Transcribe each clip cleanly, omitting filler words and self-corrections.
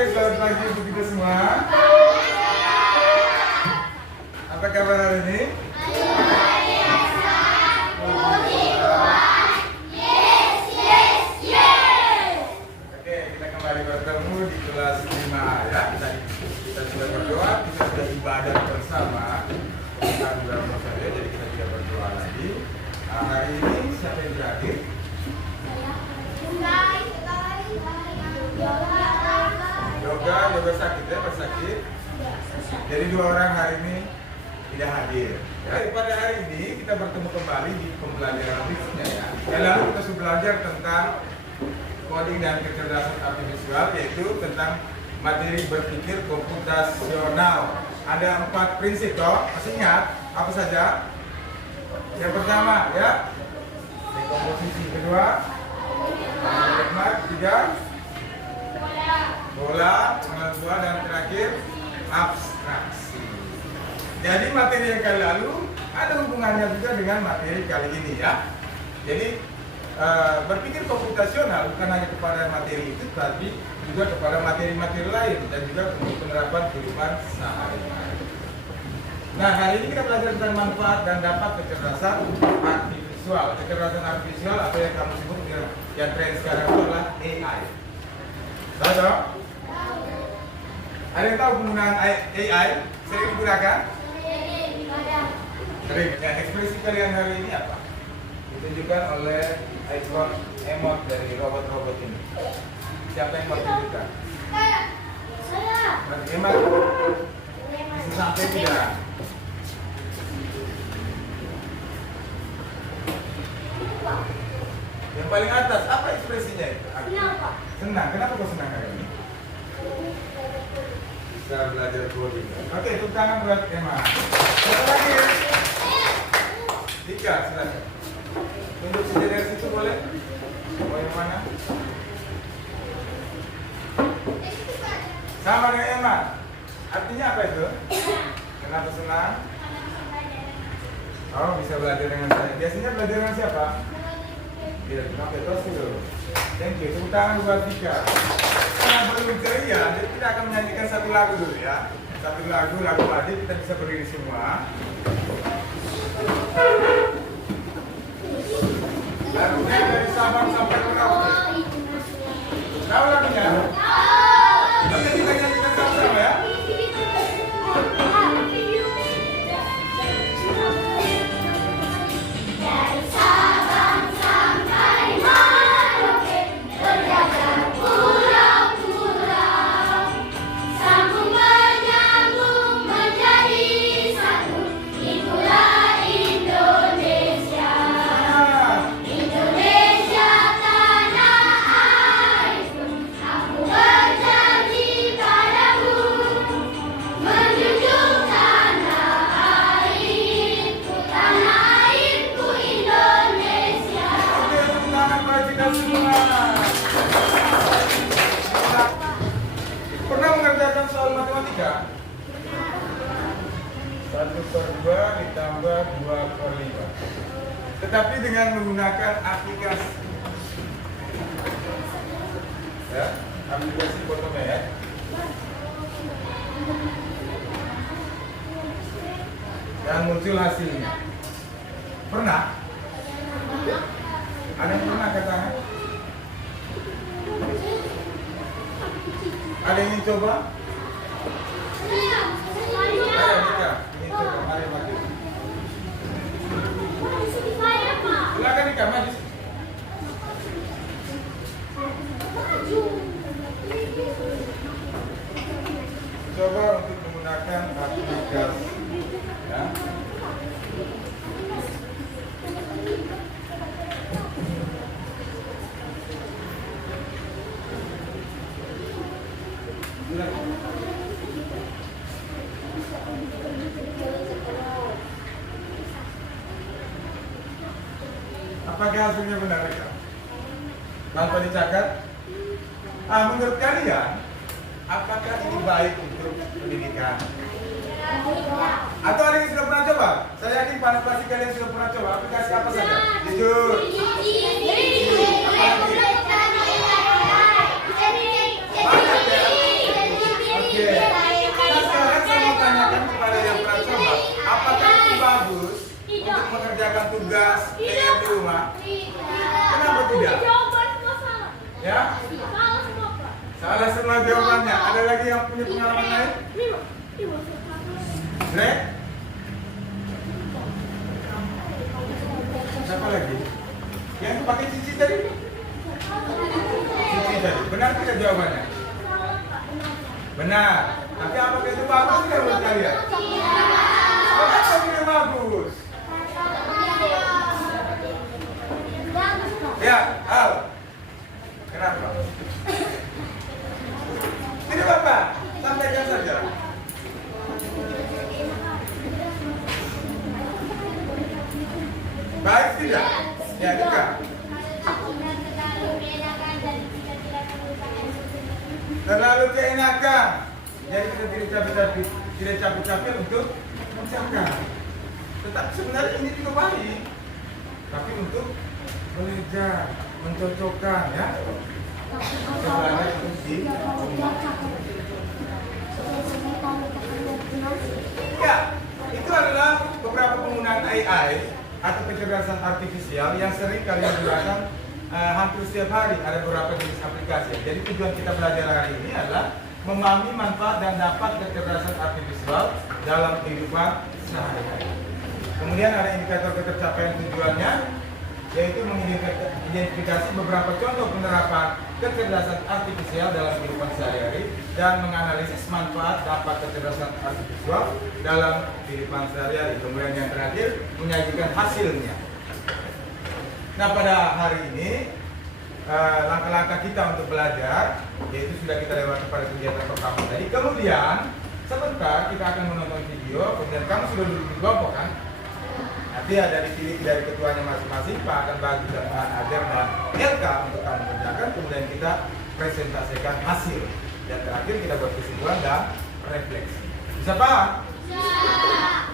Oke, selamat pagi untuk kita semua. Apa kabar hari ini? Oke, kita kembali bertemu di kelas 5A ya. Kita sudah berdoa, kita sudah ibadah bersama. Kita sudah saja, jadi kita tidak berdoa lagi. Nah, hari ini siapa yang berakhir? Yoga sakit ya, sakit. Jadi 2 orang hari ini tidak hadir. Ya, pada hari ini kita bertemu kembali di pembelajaran berikutnya ya. Dan lalu kita sudah belajar tentang coding dan kecerdasan artifisial, yaitu tentang materi berpikir komputasional. Ada 4 prinsip toh. Masih ingat apa saja? Yang pertama ya, dekomposisi. Kedua, hikmat. Ketiga, bola, pengenal dua, dan terakhir abstraksi. Jadi materi yang kali lalu ada hubungannya juga dengan materi kali ini ya. Jadi berpikir komputasional bukan hanya kepada materi itu, tapi juga kepada materi-materi lain dan juga untuk penerapan kehidupan sehari-hari. Nah, hari ini kita belajar tentang manfaat dan dampak kecerdasan artifisial. Kecerdasan artifisial atau yang kamu sebut yang tren sekarang itu adalah AI. Tahu? Ada yang tahu penggunaan AI sering digunakan? Sering. Ya, ekspresi kalian hari ini apa? Ditunjukkan oleh ikon emot dari robot-robot ini. Siapa yang mau tunjukkan? Saya. Emot. Bisa sampai tidak? Yang paling atas, apa ekspresinya itu? Senang, Pak. Senang. Kenapa kau senang hari ini? Bisa belajar coding. Oke, tepuk tangan buat Emma. Satu lagi. Dika, silakan. Tunjuk saja dari situ boleh? Mau yang mana? Sama dengan Emma. Artinya apa itu? Kenapa senang? Oh, bisa belajar dengan saya. Biasanya belajar dengan siapa? Tidak, pakai tos dulu. Thank you. Tepuk tangan buat Dika. Karena belum ceria, jadi kita akan menyanyikan satu lagu dulu ya. Satu lagu adik, kita bisa berdiri semua. Lagunya dari Sabang sampai Merauke. Tahu lagunya? Oke, kita nyanyikan sama-sama ya. Pernah mengerjakan soal matematika? 1/2 ditambah 2/5. Tetapi dengan menggunakan aplikasi. Ya, aplikasi Photomath. Dan muncul hasilnya. Pernah? Ada yang pernah angkat tangan? Ada yang ingin coba? Ayo Dika, ingin coba, mari maju. Silakan Dika, maju. Coba untuk menggunakan aplikasi ya. Apakah hasilnya benar ya? Tanpa dicatat? Menurut kalian, apakah ini baik untuk pendidikan? Atau ada yang sudah pernah coba? Saya yakin pasti kalian sudah pernah coba. Aplikasi apa saja? Jujur. Apalagi? Banyak ya. mengerjakan tugas PR di rumah? Kenapa tidak? Ya? Salah semua jawabannya. Ada lagi yang punya pengalaman lain? Greg? Siapa lagi? Yang pakai cici tadi? Cici tadi. Benar tidak jawabannya? Benar. Tapi apakah itu bagus tidak menurut kalian? Kenapa tidak bagus? Ya, Al. Kenapa? Tidak apa-apa, sampaikan saja. Baik tidak? Ya, juga. Terlalu keenakan. Jadi kita tidak capek-capek untuk mengucapkan. Tetapi sebenarnya ini juga baik. Tapi untuk mengejar, mencocokkan, ya. Sebenarnya ya, itu adalah beberapa penggunaan AI atau kecerdasan artifisial yang sering kalian gunakan hampir setiap hari. Ada beberapa jenis aplikasi. Jadi tujuan kita belajar hari ini adalah memahami manfaat dan dampak kecerdasan artifisial dalam kehidupan sehari-hari. Kemudian ada indikator ketercapaian tujuannya, yaitu mengidentifikasi beberapa contoh penerapan kecerdasan artifisial dalam kehidupan sehari-hari dan menganalisis manfaat dampak kecerdasan artifisial dalam kehidupan sehari-hari. Kemudian yang terakhir, menyajikan hasilnya. Nah, pada hari ini langkah-langkah kita untuk belajar, yaitu sudah kita lewati pada kegiatan pertama tadi. Kemudian sebentar kita akan menonton video. Kemudian kamu sudah duduk di kelompok kan? Nanti ada dipilih dari ketuanya masing-masing, Pak akan bagi dan Ajar dan LK untuk kamu kerjakan. Kemudian kita presentasikan hasil. Dan terakhir kita buat kesimpulan dan refleksi. Bisa paham?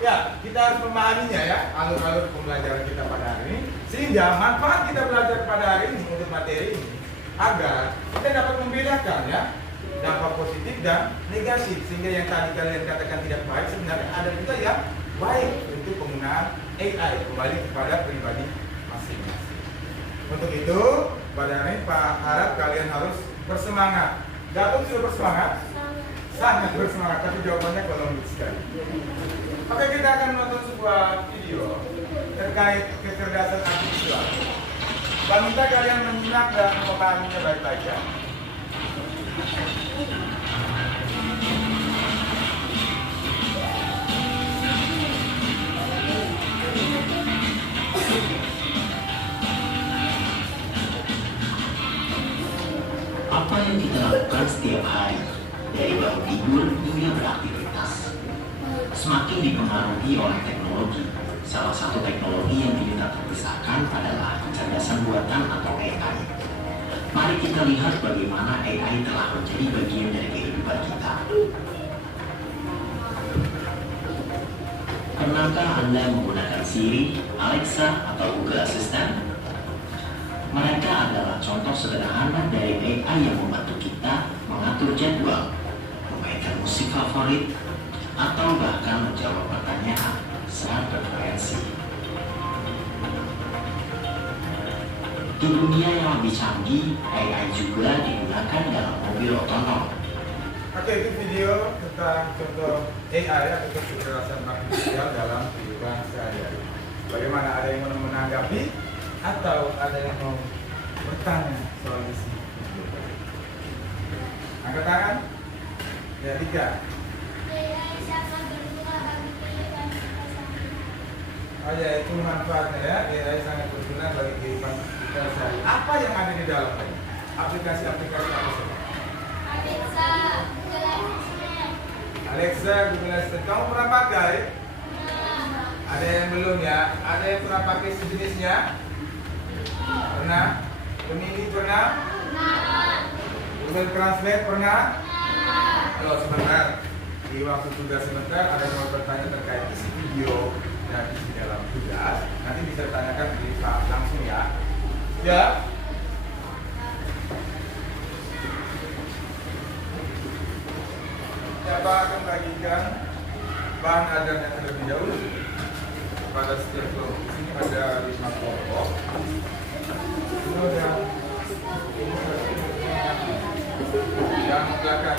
Ya, kita harus memahaminya ya, alur-alur pembelajaran kita pada hari ini. Sehingga manfaat kita belajar pada hari ini untuk materi ini, agar kita dapat membedakan ya, dampak positif dan negatif. Sehingga yang tadi kalian katakan tidak baik, sebenarnya ada juga yang baik untuk penggunaan AI kembali kepada pribadi masing-masing. Untuk itu, pada hari ini Pak harap kalian harus bersemangat. Gatot sudah bersemangat? Sangat bersemangat, tapi jawabannya kolom sekali. Oke, kita akan menonton sebuah video terkait kecerdasan artifisial. Saya minta kalian menyimak dan memahaminya baik-baik ya. Apa yang kita lakukan setiap hari, dari bangun tidur hingga beraktivitas, semakin dipengaruhi oleh teknologi. Salah satu teknologi yang tidak terpisahkan adalah kecerdasan buatan atau AI. Mari kita lihat bagaimana AI telah menjadi bagian dari kehidupan kita. Pernahkah Anda menggunakan Siri, Alexa, atau Google Assistant? Mereka adalah contoh sederhana dari AI yang membantu kita mengatur jadwal, memainkan musik favorit, atau bahkan menjawab pertanyaan saat preferensi. Di dunia yang lebih canggih, AI juga digunakan dalam mobil otonom. Oke, itu video tentang contoh AI atau kecerdasan artifisial dalam kehidupan sehari-hari. Bagaimana, ada yang mau menanggapi atau ada yang mau bertanya soal isi video? Angkat tangan. Ya, 3. Oh ya, itu manfaatnya ya. AI sangat berguna bagi kehidupan kita sehari. Apa yang ada di dalamnya? Aplikasi-aplikasi apa saja? Alexa, Google Assistant. Kamu pernah pakai? Ada yang belum ya? Ada yang pernah pakai sejenisnya? Pernah? Gemini pernah? Google Translate pernah? Kalau sebentar, di waktu tugas sebentar ada yang mau bertanya terkait isi video dan isi dalam tugas. Nanti bisa tanyakan di Pak langsung ya. Ya. Siapa akan bagikan bahan ajarnya terlebih dahulu? pada setiap kelompok ini ada 5 kelompok. Ini ada yang belakang.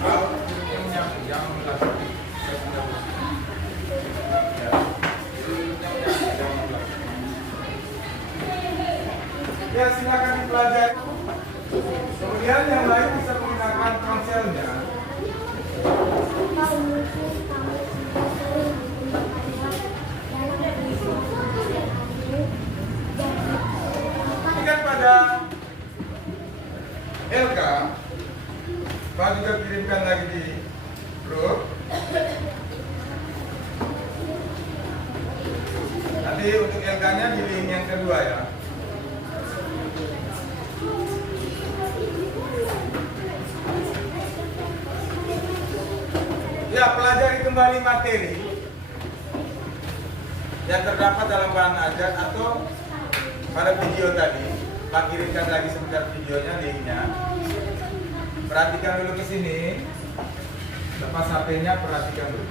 Kalau yang belakang. Ya, silakan dipelajari. Kemudian yang lain bisa menggunakan ponselnya. Kemudian pada LK, Pak juga kirimkan lagi di grup. Nanti untuk LK-nya di link yang kedua ya. Ya, pelajari kembali materi yang terdapat dalam bahan ajar atau pada video tadi. Pak kirimkan lagi sebentar videonya, linknya. Perhatikan dulu ke sini. Lepas HP-nya, perhatikan dulu.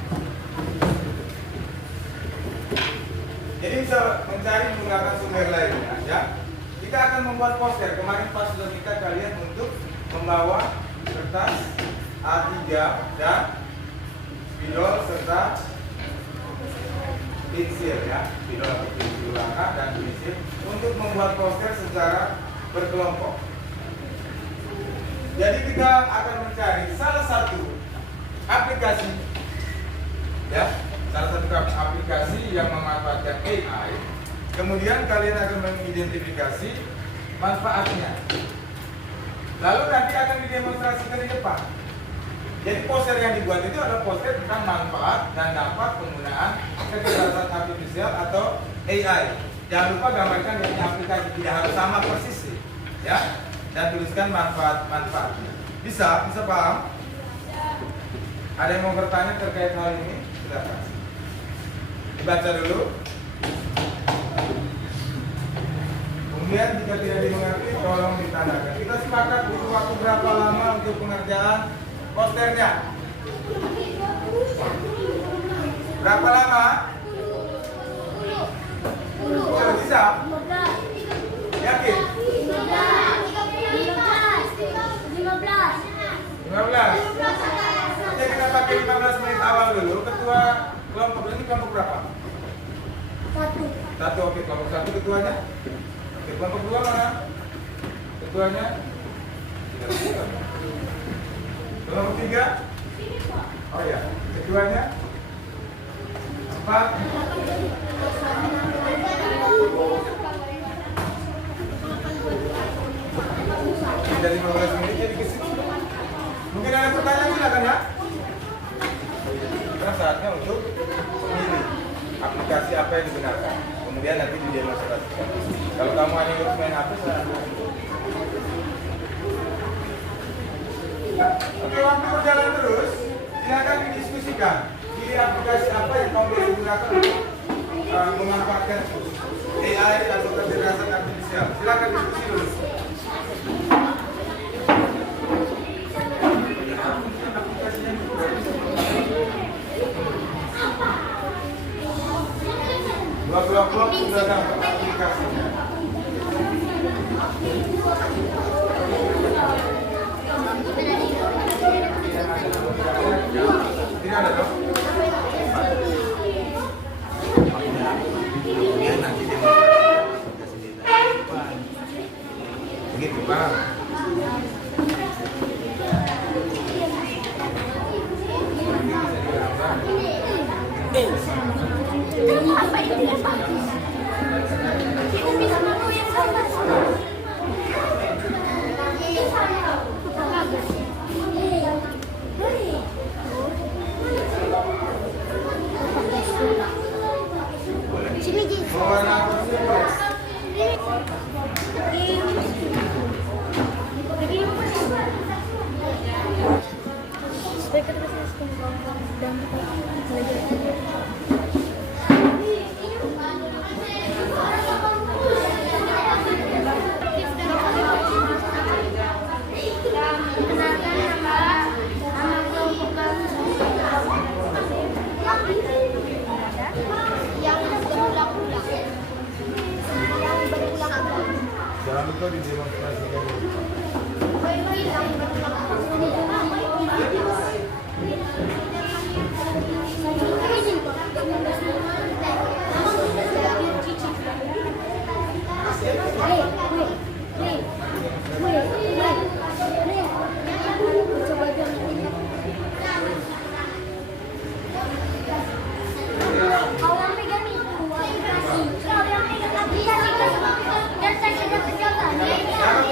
Jadi bisa mencari menggunakan sumber lainnya, ya. Kita akan membuat poster. Kemarin pas sudah kita kalian untuk membawa kertas A3 dan spidol serta pensil ya, spidol atau pensil warna dan pensil untuk membuat poster secara berkelompok. Jadi kita akan mencari salah satu aplikasi ya, salah satu aplikasi yang memanfaatkan AI. Kemudian kalian akan mengidentifikasi manfaatnya. Lalu nanti akan didemonstrasikan di depan. Jadi poster yang dibuat itu adalah poster tentang manfaat dan dampak penggunaan kecerdasan artifisial atau AI. Jangan lupa gambarkan dari aplikasi, tidak harus sama persis sih, ya. Dan tuliskan manfaatnya. Bisa paham? Ada yang mau bertanya terkait hal ini? Silakan. Dibaca dulu. Kemudian jika tidak dimengerti, tolong ditandakan. Kita sepakat butuh waktu berapa lama untuk pengerjaan posternya? Berapa lama? 10 bisa? Yakin? 15. Oke, kita pakai 15 menit awal dulu. Ketua kelompok ini kelompok berapa? 1. Oke, kelompok 1 ketuanya. Oke, kelompok 2 mana? Ketuanya? Kelompok 3? Oh ya, ketuanya? 4? Dari 15 menit jadi ke sini. Mungkin ada pertanyaan, silakan ya. Sekarang saatnya untuk memilih aplikasi apa yang digunakan. Kemudian nanti didemonstrasikan. Kalau kamu hanya ingin main HP, oke, waktu berjalan terus, silakan didiskusikan. Pilih aplikasi apa yang kamu bisa gunakan untuk memanfaatkan AI atau kecerdasan artifisial. Silakan diskusi dulu. Dua kelompok sudah dapat aplikasinya. Tidak ada dong? Kemudian nanti begitu Pak.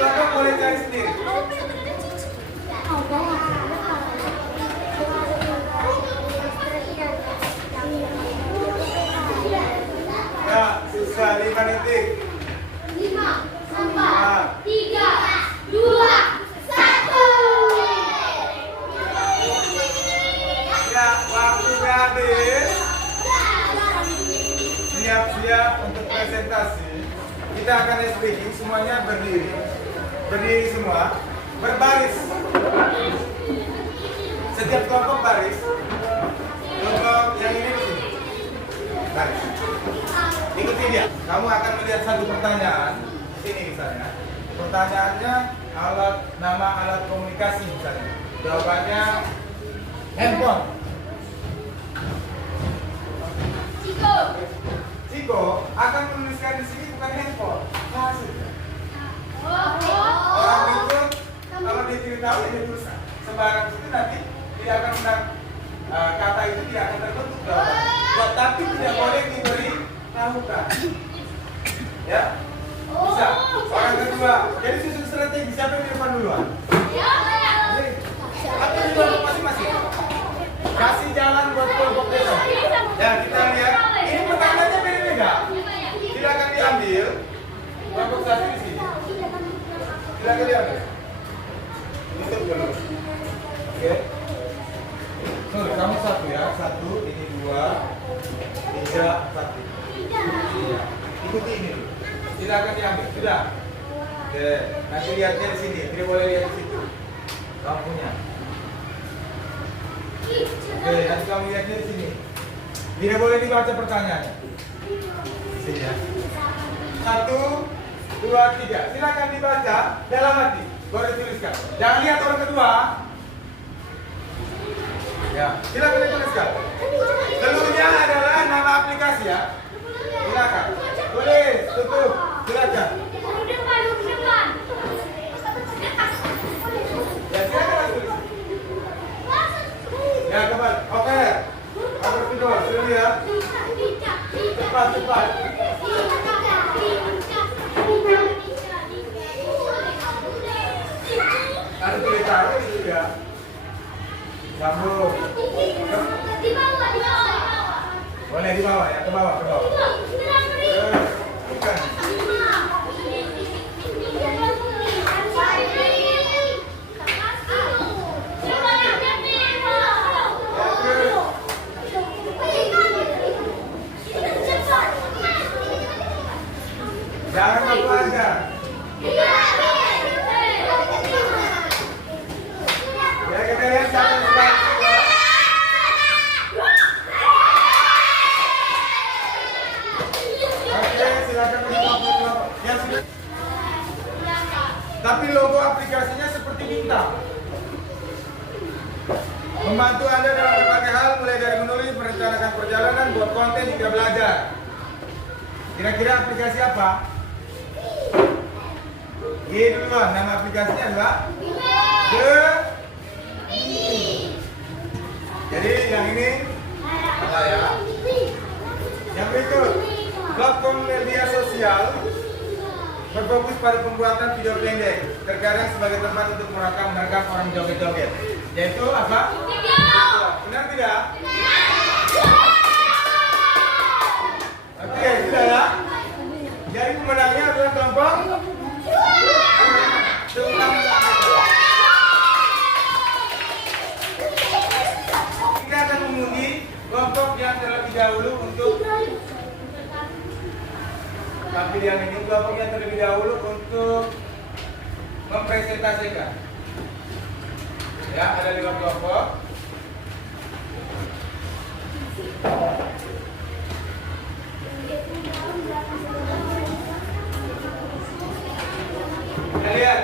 Kakak boleh cari sendiri. Ya, sisa 5 detik. 5, 4, 3, 2, 1. Ya, waktunya habis. Siap-siap untuk presentasi. Kita akan speaking, semuanya berdiri. Berdiri semua, berbaris. Setiap kelompok baris. Kelompok yang ini di sini. Baris. Ikuti dia. Kamu akan melihat satu pertanyaan. Sini misalnya. Pertanyaannya nama alat komunikasi misalnya. Jawabannya handphone. Ciko akan menuliskan di sini bukan handphone. Maksudnya. Orang itu kalau dia tidak tahu ya dia tulis sembarang itu nanti tidak akan kata itu tidak akan terbentuk jawaban. Tapi tidak boleh diberi tahukan. Ya, bisa. Orang kedua. Jadi susun strategi siapa yang di depan duluan? Atau di depan masing-masing. Kasih jalan buat kelompok besok. Ya kita lihat. Ini pertanyaannya beda-beda. Silakan diambil. Kelompok satu di sini. Silakan diambil. Tutup dulu. Oke. Sorry, kamu satu ya. Satu, ini 2, 3, 1. Iya. Ikuti ini dulu. Silakan diambil. Sudah. Oke. Nanti lihatnya di sini. Tidak boleh lihat di situ. Kamu punya. Oke, nanti kamu lihatnya di sini. Tidak boleh dibaca pertanyaannya. Di sini ya. 1, 2, 3. Silakan dibaca dalam hati. Boleh tuliskan. Jangan lihat orang kedua. Ya, silakan dituliskan. Seluruhnya adalah nama aplikasi ya. Silakan. Tulis, tutup. Silakan. Ya, silakan tulis. Ya, kembali. Oke. Apa itu? Sudah lihat. Cepat, cepat. Ada tulisan itu ya. Sambung. Boleh di bawah ya, ke bawah, ke bawah. Bukan. Jangan lupa aja. Ya kita lihat satu slide. Oke, silakan mencoba. Ya sudah. Tapi logo aplikasinya seperti bintang. Membantu Anda dalam berbagai hal, mulai dari menulis, merencanakan perjalanan, buat konten hingga belajar. Kira-kira aplikasi apa? G duluan, nama aplikasinya adalah Jadi yang ini apa ya? Yang berikut, platform media sosial berfokus pada pembuatan video pendek, terkadang sebagai tempat untuk merekam orang joget-joget. Yaitu apa? Benar tidak? Oke, sudah ya. Jadi pemenangnya adalah kelompok kita akan mengundi kelompok yang terlebih dahulu untuk yang ini, kelompok yang terlebih dahulu untuk mempresentasikan. Ya, ada 5 kelompok. Kita lihat.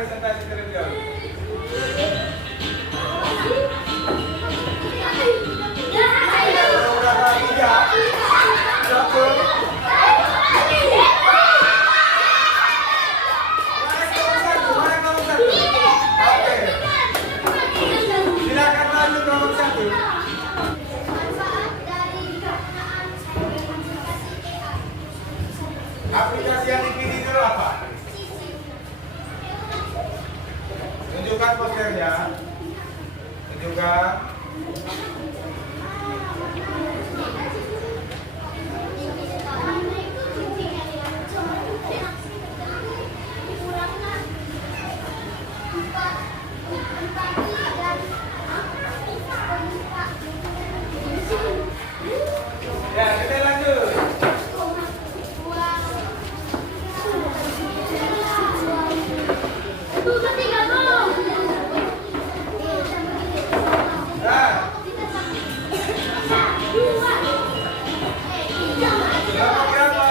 presentasi terlebih dahulu. Berapa? 3, 1. Mana nomor 1? Oke. Silakan lanjut nomor 1. Aplikasi yang dipilih dulu apa? Tunjukkan posternya. Tunjukkan. Ya, kita lanjut. Nah, berapa?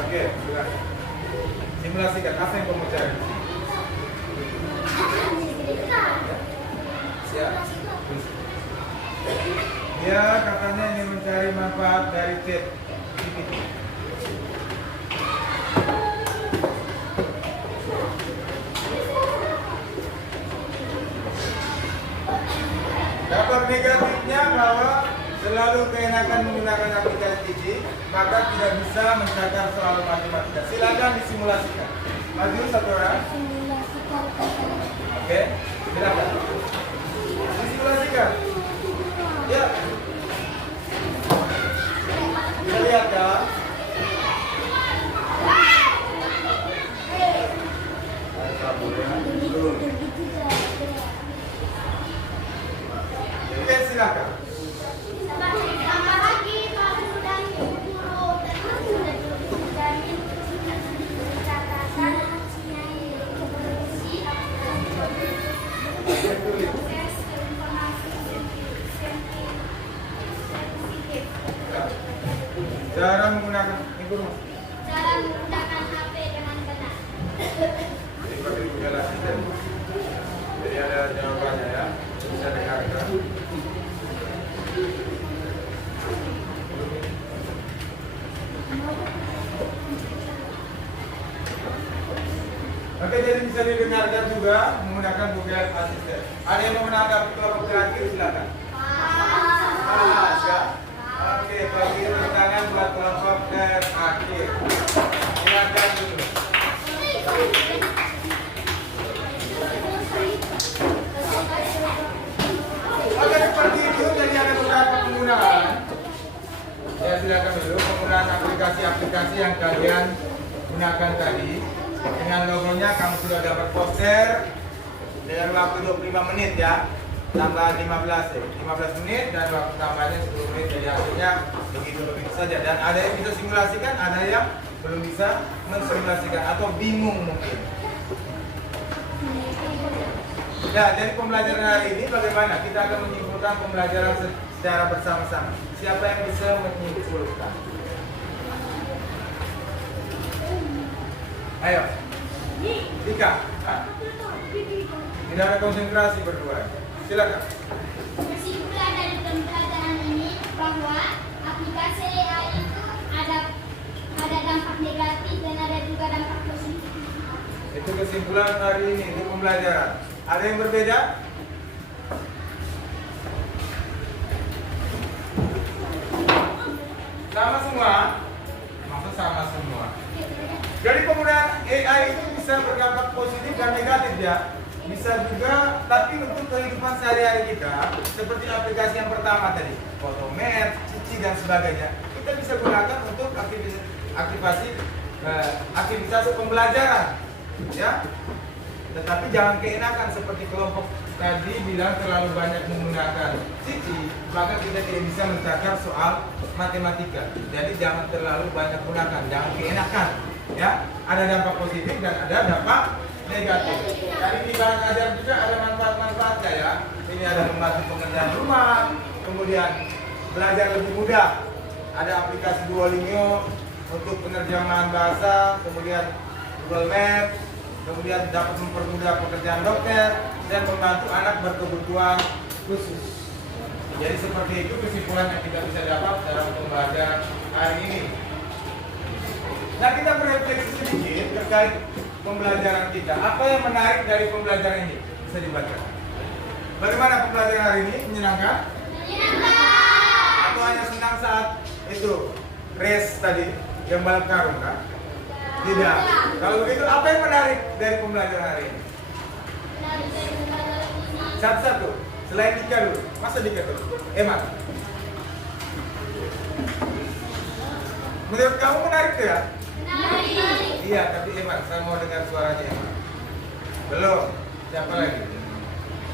Oke, silakan. Simulasikan apa yang kamu cari? Siap. Dia katanya ingin mencari manfaat dari chat GPT. Dampak negatifnya bahwa selalu keenakan menggunakan aplikasi Cici, maka tidak bisa mencatat soal matematika. Silakan disimulasikan. Maju satu orang. Oke, silakan. Disimulasikan. Ya. Kita lihat ya. Oke, silakan. Cara menggunakan informasi. Cara menggunakan HP dengan benar. Jadi pakai Google Assistant. Jadi ada jawabannya ya. Bisa dengarkan. Oke, jadi bisa didengarkan juga menggunakan Google Assistant. Ada yang mau menanggapi kelompok terakhir, silakan. Ya. Oke, bagi tepuk tangan buat kelompok terakhir. Silakan dulu. Oke, seperti itu jadi ada beberapa penggunaan. Ya, silakan dulu penggunaan aplikasi-aplikasi yang kalian gunakan tadi. Dengan logonya kamu sudah dapat poster dengan waktu 25 menit ya. Tambah 15 menit dan waktu tambahnya 10 menit, jadi hasilnya begitu saja. Dan ada yang bisa simulasikan, ada yang belum bisa mensimulasikan atau bingung mungkin. Ya, jadi pembelajaran hari ini bagaimana? Kita akan menyimpulkan pembelajaran secara bersama-sama. Siapa yang bisa menyimpulkan? Ayo, Dika. Tidak ada konsentrasi berdua. Silakan. Kesimpulan dari pembelajaran ini bahwa aplikasi AI itu ada dampak negatif dan ada juga dampak positif. Itu kesimpulan hari ini di pembelajaran. Ada yang berbeda? Sama semua? Maksud sama semua. Jadi penggunaan AI itu bisa berdampak positif dan negatif ya. Bisa juga, tapi untuk kehidupan sehari-hari kita, seperti aplikasi yang pertama tadi, Photomat, Cici dan sebagainya, kita bisa gunakan untuk aktivitas pembelajaran, ya. Tetapi jangan keenakan seperti kelompok tadi bilang terlalu banyak menggunakan Cici, maka kita tidak bisa mencatat soal matematika. Jadi jangan terlalu banyak gunakan, jangan keenakan, ya. Ada dampak positif dan ada dampak negatif. Jadi di bahan ajar juga ada manfaat-manfaatnya ya. Ini ada membantu pengerjaan rumah, kemudian belajar lebih mudah. Ada aplikasi Duolingo untuk penerjemahan bahasa, kemudian Google Maps, kemudian dapat mempermudah pekerjaan dokter dan membantu anak berkebutuhan khusus. Jadi seperti itu kesimpulan yang kita bisa dapat dalam pembelajaran hari ini. Nah, kita berefleksi sedikit terkait pembelajaran kita. Apa yang menarik dari pembelajaran ini? Bisa dibaca. Bagaimana pembelajaran hari ini? Menyenangkan? Menyenangkan. Atau hanya senang saat itu race tadi yang balap karung kan? Tidak. Kalau begitu, apa yang menarik dari pembelajaran hari ini? Satu-satu. Selain Dika dulu. Masa Dika dulu? Emang. Menurut kamu menarik tidak? Menarik. Iya, tapi Eman, saya mau dengar suaranya Eman. Belum. Siapa lagi?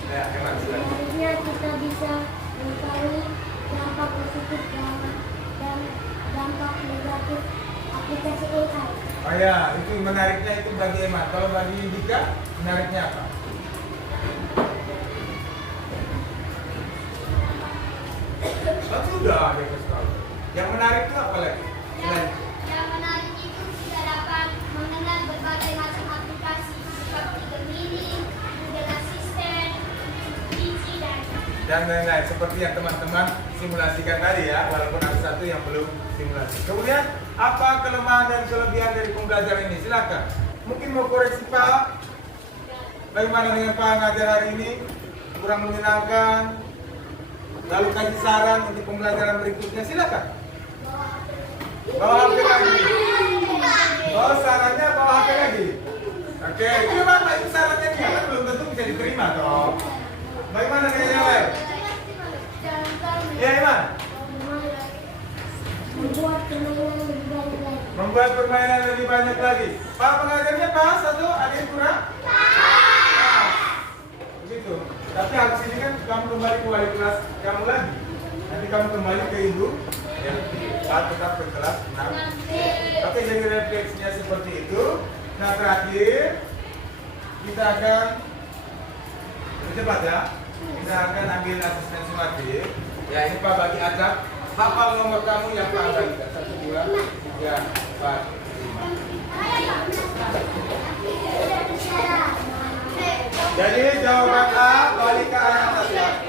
Ya, Eman, silakan. Menariknya kita bisa mengetahui dampak positif dan dampak negatif aplikasi AI. Oh ya, itu menariknya itu bagi Eman. Kalau bagi Dika, menariknya apa? Oh, sudah, dia kasih tahu. Yang menarik itu apa lagi? Yang menarik itu kita dapat mengenal berbagai macam aplikasi seperti Gemini, Google Assistant, Vici, dan lain-lain. Seperti yang teman-teman simulasikan tadi ya, walaupun ada satu yang belum simulasi. Kemudian, apa kelemahan dan kelebihan dari pembelajaran ini? Silakan. Mungkin mau koreksi Pak. Bagaimana dengan Pak ngajar hari ini? Kurang menyenangkan? Lalu kasih saran untuk pembelajaran berikutnya, silakan. Bawa HP lagi. Bawa sarannya, bawa HP lagi. Oke, gimana itu sarannya nih? Kan belum tentu bisa diterima toh. Bagaimana dengan yang lain? Ya, Iman. Membuat permainan lebih banyak lagi. Pak pengajarnya pas atau ada yang kurang? Begitu. Tapi habis ini kan kamu kembali ke wali kelas kamu lagi. Nanti kamu kembali ke ibu. Ya, tetap ke kelas 6. Oke, jadi refleksinya seperti itu. Nah, terakhir kita akan cepat ya. Kita akan ambil asistensi materi. Ya, ini Pak bagi acak. Hafal nomor kamu yang Pak bagikan. 1, 2, 3, 4, 5. Jadi jawaban A balik ke anak saja.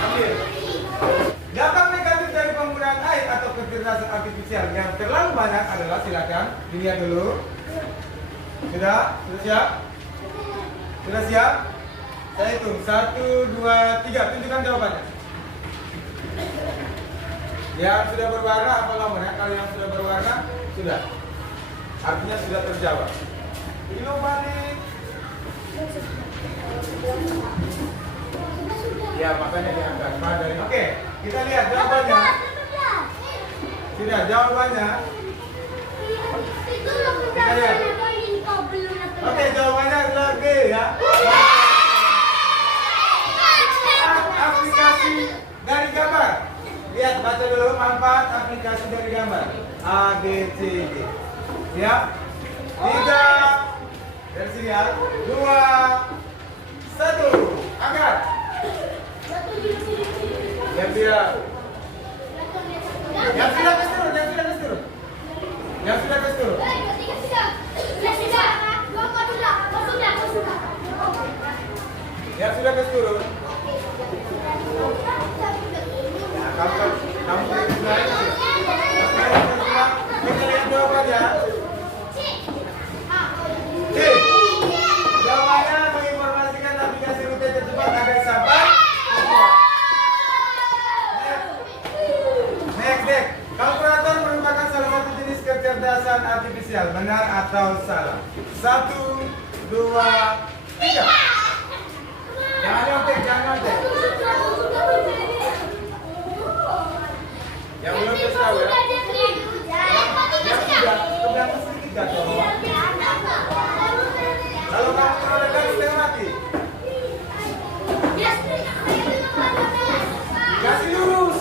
Ambil. Dampak negatif dari penggunaan AI atau kecerdasan artifisial yang terlalu banyak adalah, silakan dilihat dulu. Sudah? Sudah siap? Sudah siap? Saya hitung 1, 2, 3. Tunjukkan jawabannya. Yang sudah berwarna apa nomornya? Kalau yang sudah berwarna sudah. Artinya sudah terjawab. Ini balik. Ya, makanya diangkat. Oke, kita lihat jawabannya. Sudah, jawabannya. Kita lihat. Oke, jawabannya adalah B ya. Aplikasi dari gambar. Lihat, baca dulu manfaat aplikasi dari gambar. A, B, C, D. Siap? 3. Dari sini ya. 2, 1. Angkat. Yang tidak. Yang sudah ke turun, yang sudah ke turun. Yang sudah ke turun. Yang sudah ke turun. Nah, kamu kita lihat jawabannya. C. Jawabannya menginformasikan aplikasi rute tercepat agar sabar. Next. Kalkulator merupakan salah satu jenis kecerdasan artifisial. Benar atau salah? 1, 2, 3. Jangan nyontek. Yang belum tahu ya. Yang sudah keberatan sedikit gak tahu. Kalau kamu terlalu dekat, setengah mati. Kasih lurus.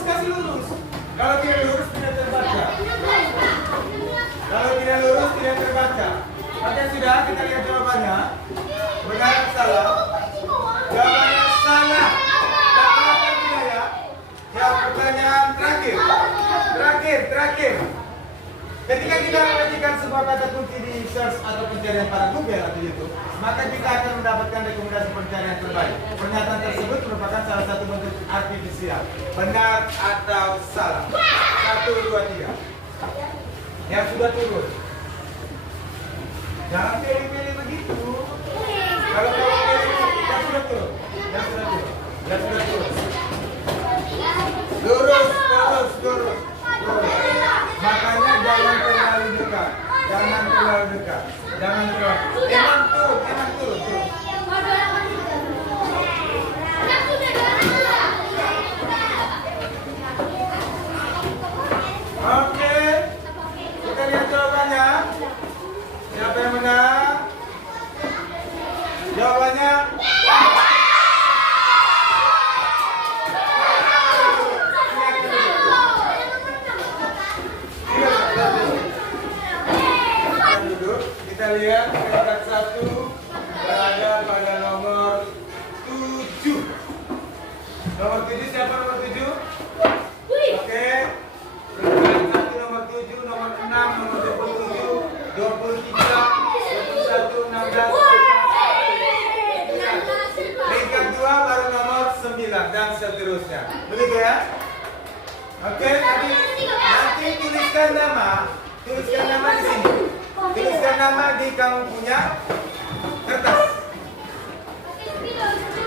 Kalau tidak lurus tidak terbaca. Kalau tidak lurus tidak terbaca. berupa kata kunci di search atau pencarian pada Google atau YouTube, maka kita akan mendapatkan rekomendasi pencarian terbaik. Pernyataan tersebut merupakan salah satu bentuk artifisial. Benar atau salah? 1, 2, 3. Yang sudah turun. Jangan pilih-pilih begitu. Kalau pilih, yang sudah turun. Yang sudah turun. Yang sudah turun. Lurus, lurus, lurus. Makanya jangan terlalu dekat. Jangan terlalu dekat. Jangan terlalu. Emang turun, emang turun, turun. Oke. Kita lihat jawabannya. Siapa yang menang? Jawabannya kita lihat peringkat 1 berada pada nomor 7. Nomor 7 siapa nomor 7? Oke. Peringkat 1 nomor 7, nomor 6, nomor 27, 23, 21, 16. Peringkat 2 baru nomor 9 dan seterusnya. Begitu ya? Oke, nanti tuliskan nama di sini. Tuliskan nama di kamu punya kertas.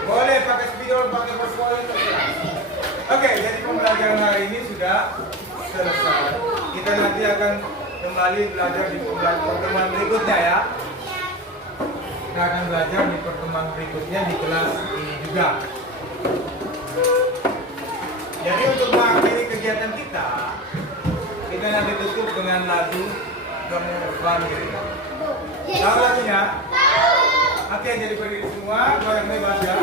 Boleh pakai spidol, pakai perspol, terserah. Oke, jadi pembelajaran hari ini sudah selesai. Kita nanti akan kembali belajar di pertemuan berikutnya ya. Kita akan belajar di pertemuan berikutnya di kelas ini juga. Jadi untuk mengakhiri kegiatan kita nanti tutup dengan lagu Kamu Bangkit. Tahu lagunya? Oke, jadi berdiri semua, goyang bebas ya.